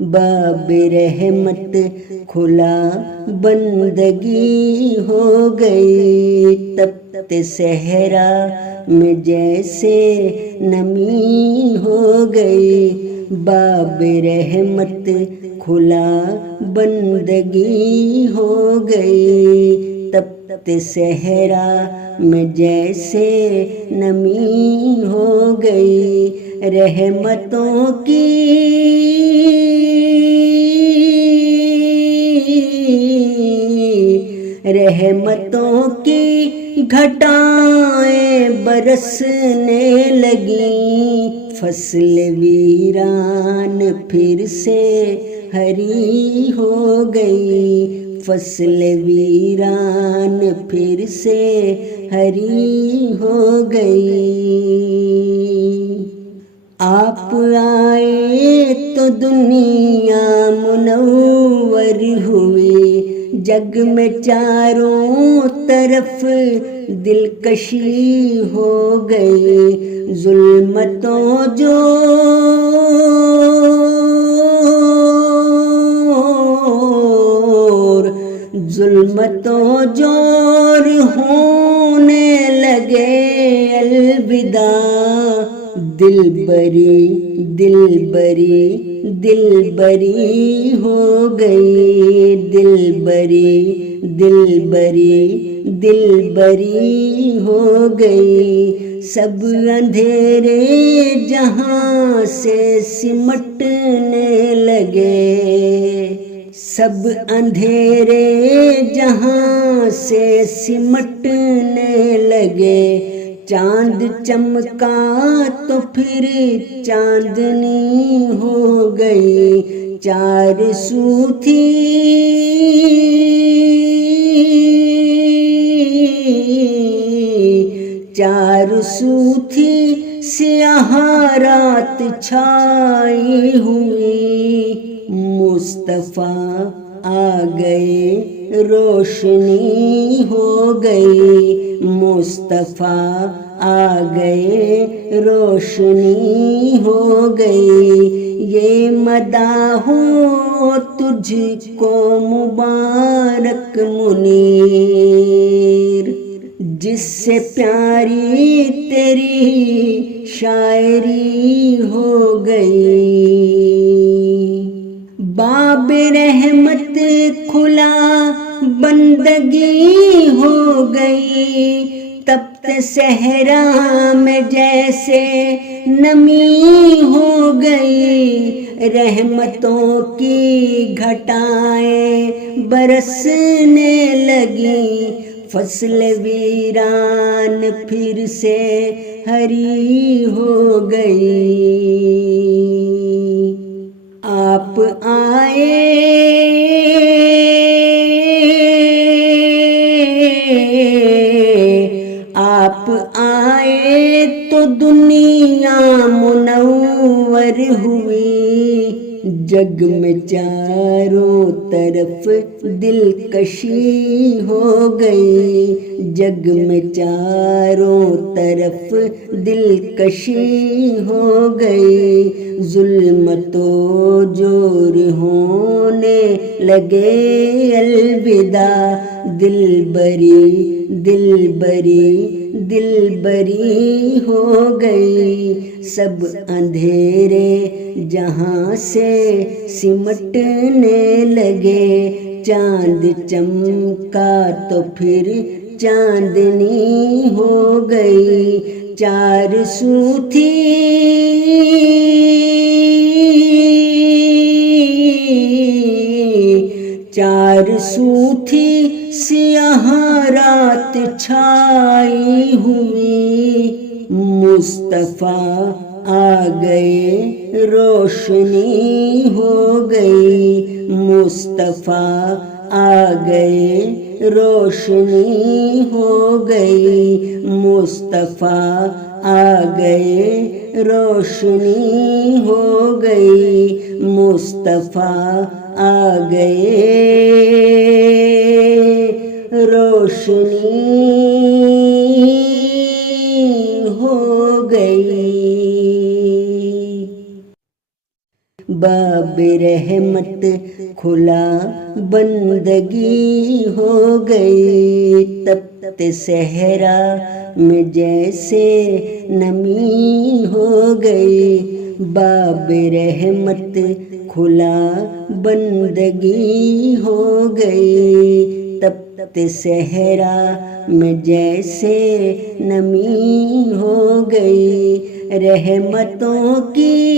باب رحمت کھلا بندگی ہو گئی، تپتے صحرا میں جیسے نمی ہو گئی، باب رحمت کھلا بندگی ہو گئی، تپتے صحرا میں جیسے نمی ہو گئی، رحمتوں کی گھٹائیں برسنے لگیں، فصل ویران پھر سے ہری ہو گئی، فصل ویران پھر سے ہری ہو گئی۔ آپ آئے تو دنیا منور ہوئی، جگ میں چاروں طرف دلکشی ہو گئی، ظلمتوں جور ہونے لگے الوداع، دل بری ہو گئی، دل بری ہو گئی، سب اندھیرے جہاں سے سمٹنے لگے، سب اندھیرے جہاں سے سمٹنے لگے، چاند چمکا تو پھر چاندنی ہو گئی، چار سو تھی سیاہ رات چھائی ہوئی، مصطفیٰ آ گئے روشنی ہو گئی، مصطفیٰ آ گئے روشنی ہو گئی، یہ مداح تجھ کو مبارک منیر، جس سے پیاری تیری شاعری ہو گئی، باب رحمت کھلا بندگی ہو گئی، تپتے صحرا میں جیسے نمی ہو گئی، رحمتوں کی گھٹائیں برسنے لگیں، فصل ویران پھر سے ہری ہو گئی، آپ آئے تو دنیا منور ہوئی، جگ میں چاروں طرف دلکشی ہو گئی، جگ میں چاروں طرف دلکشی ہو گئی، ظلمتوں جور ہونے لگے الوداع، دل بری ہو گئی، سب اندھیرے جہاں سے سمٹنے لگے، چاند چمکا تو پھر چاندنی ہو گئی، چار سو تھی سیاہ رات چھائی ہوئی، مصطفیٰ آ گئے روشنی ہو گئی، مصطفیٰ آ گئے روشنی ہو گئی، مصطفیٰ آ گئے روشنی ہو گئی، مصطفیٰ آ گئے روشنی ہو گئی، باب رحمت کھلا بندگی ہو گئی، تپتے صحرا میں جیسے نمی ہو گئی، باب رحمت کھلا بندگی ہو گئی، تپتے صحرا میں جیسے نمی ہو گئی، رحمتوں کی